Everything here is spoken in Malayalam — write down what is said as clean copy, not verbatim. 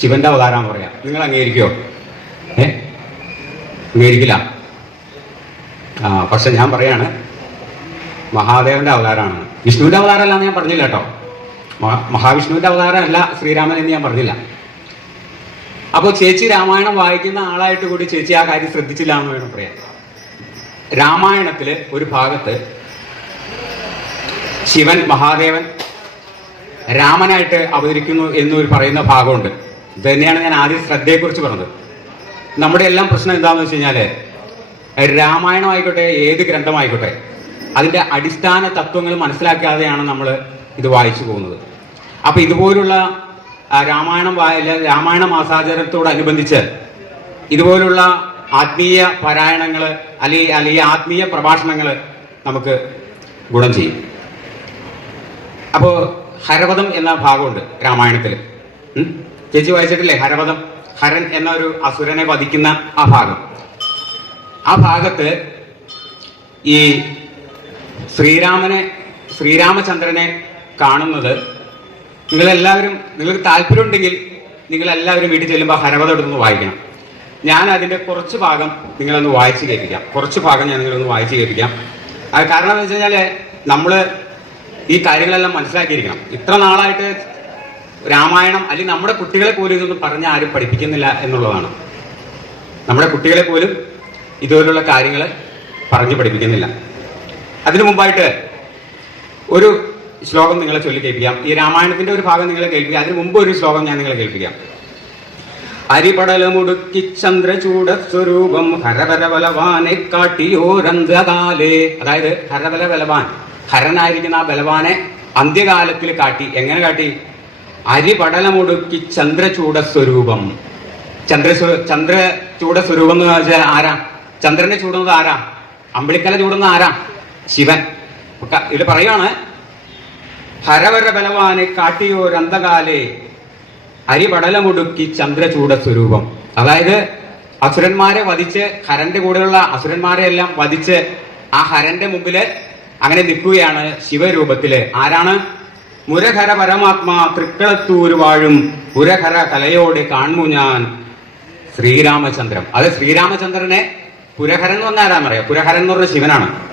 ശിവന്റെ അവതാരം പറയാം. നിങ്ങൾ അംഗീകരിക്കോ? അംഗീകരിക്കില്ല. പക്ഷെ ഞാൻ പറയാണ് മഹാദേവന്റെ അവതാരമാണ്. വിഷ്ണുവിന്റെ അവതാരമല്ല എന്ന് ഞാൻ പറഞ്ഞില്ല കേട്ടോ. മഹാവിഷ്ണുവിന്റെ അവതാരമല്ല ശ്രീരാമൻ എന്ന് ഞാൻ പറഞ്ഞില്ല. അപ്പോൾ ചേച്ചി രാമായണം വായിക്കുന്ന ആളായിട്ട് കൂടി ചേച്ചി ആ കാര്യം ശ്രദ്ധിച്ചില്ല എന്ന് വേണം പറയാൻ. രാമായണത്തില് ഒരു ഭാഗത്ത് ശിവൻ മഹാദേവൻ രാമനായിട്ട് അവതരിക്കുന്നു എന്നൊരു പറയുന്ന ഭാഗമുണ്ട്. ഇത് തന്നെയാണ് ഞാൻ ആദ്യം ശ്രദ്ധയെക്കുറിച്ച് പറഞ്ഞത്. നമ്മുടെ എല്ലാം പ്രശ്നം എന്താണെന്ന് വെച്ച് കഴിഞ്ഞാല് രാമായണമായിക്കോട്ടെ ഏത് ഗ്രന്ഥമായിക്കോട്ടെ അതിന്റെ അടിസ്ഥാന തത്വങ്ങൾ മനസ്സിലാക്കാതെയാണ് നമ്മൾ ഇത് വായിച്ചു പോകുന്നത്. അപ്പൊ ഇതുപോലുള്ള രാമായണ മാസാചരണത്തോടനുബന്ധിച്ച് ഇതുപോലുള്ള ആത്മീയ പാരായണങ്ങൾ അല്ലെങ്കിൽ ആത്മീയ പ്രഭാഷണങ്ങൾ നമുക്ക് ഗുണം ചെയ്യും. അപ്പോൾ ഹരവധം എന്ന ഭാഗമുണ്ട് രാമായണത്തിൽ. ചേച്ചി വായിച്ചിട്ടില്ലേ ഹരവധം? ഹരൻ എന്ന ഒരു അസുരനെ വധിക്കുന്ന ആ ഭാഗം. ആ ഭാഗത്ത് ഈ ശ്രീരാമചന്ദ്രനെ കാണുന്നത് നിങ്ങൾക്ക് താല്പര്യമുണ്ടെങ്കിൽ നിങ്ങളെല്ലാവരും വീട്ടിൽ ചെല്ലുമ്പോൾ ഹരവധം എടുത്തൊന്ന് വായിക്കണം. ഞാൻ അതിന്റെ കുറച്ച് ഭാഗം നിങ്ങളൊന്ന് വായിച്ചു കേൾപ്പിക്കാം. അത് കാരണം എന്ന് വെച്ച് കഴിഞ്ഞാല് നമ്മള് ഈ കാര്യങ്ങളെല്ലാം മനസ്സിലാക്കിയിരിക്കണം. ഇത്ര നാളായിട്ട് രാമായണം അല്ലെങ്കിൽ നമ്മുടെ കുട്ടികളെ പോലും ഇതൊന്നും പറഞ്ഞ് ആരും പഠിപ്പിക്കുന്നില്ല എന്നുള്ളതാണ്. നമ്മുടെ കുട്ടികളെ പോലും ഇതുപോലുള്ള കാര്യങ്ങൾ പറഞ്ഞു പഠിപ്പിക്കുന്നില്ല. അതിനു മുമ്പായിട്ട് ഒരു ശ്ലോകം നിങ്ങളെ ചൊല്ലി കേൾപ്പിക്കാം. ഈ രാമായണത്തിന്റെ ഒരു ഭാഗം നിങ്ങളെ കേൾപ്പിക്കാം. അതിനു മുമ്പ് ഒരു ശ്ലോകം ഞാൻ നിങ്ങളെ കേൾപ്പിക്കാം. അരിപടലമുടുക്കി ചന്ദ്രചൂട സ്വരൂപം ഹരബലബലവാനെ കാട്ടിയോരന്ധ്യകാലേ. അതായത് ഹരബലബലവാൻ, ഹരനായിരിക്കുന്ന ആ ബലവാനെ അന്ത്യകാലത്തിൽ കാട്ടി. എങ്ങനെ കാട്ടി? അരിപടലമുടുക്കി ചന്ദ്രചൂട സ്വരൂപം. ചന്ദ്രചൂട സ്വരൂപം എന്ന് വെച്ചാൽ ആരാ? ചന്ദ്രനെ ചൂടുന്നത് ആരാ? അമ്പിളിക്കല ചൂടുന്ന ആരാ? ശിവൻ. ഇത് പറയാണ് ഹരവര ബലവാനെ കാട്ടിയോരന്തകാലേ അരിപടലമുടുക്കി ചന്ദ്രചൂട സ്വരൂപം. അതായത് അസുരന്മാരെ വധിച്ച്, ഹരന്റെ കൂടെയുള്ള അസുരന്മാരെ എല്ലാം വധിച്ച് ആ ഹരന്റെ മുമ്പില് അങ്ങനെ നിൽക്കുകയാണ് ശിവരൂപത്തില്. ആരാണ്? മുരഹര പരമാത്മാ തൃക്കളത്തൂര് വാഴും പുരഹര കലയോടെ കാണു ഞാൻ ശ്രീരാമചന്ദ്രൻ. അത് ശ്രീരാമചന്ദ്രനെ പുരഹരൻ എന്ന് പറഞ്ഞാൽ ആരാന്നറിയാം? പുരഹരൻ എന്ന് പറഞ്ഞ ശിവനാണ്.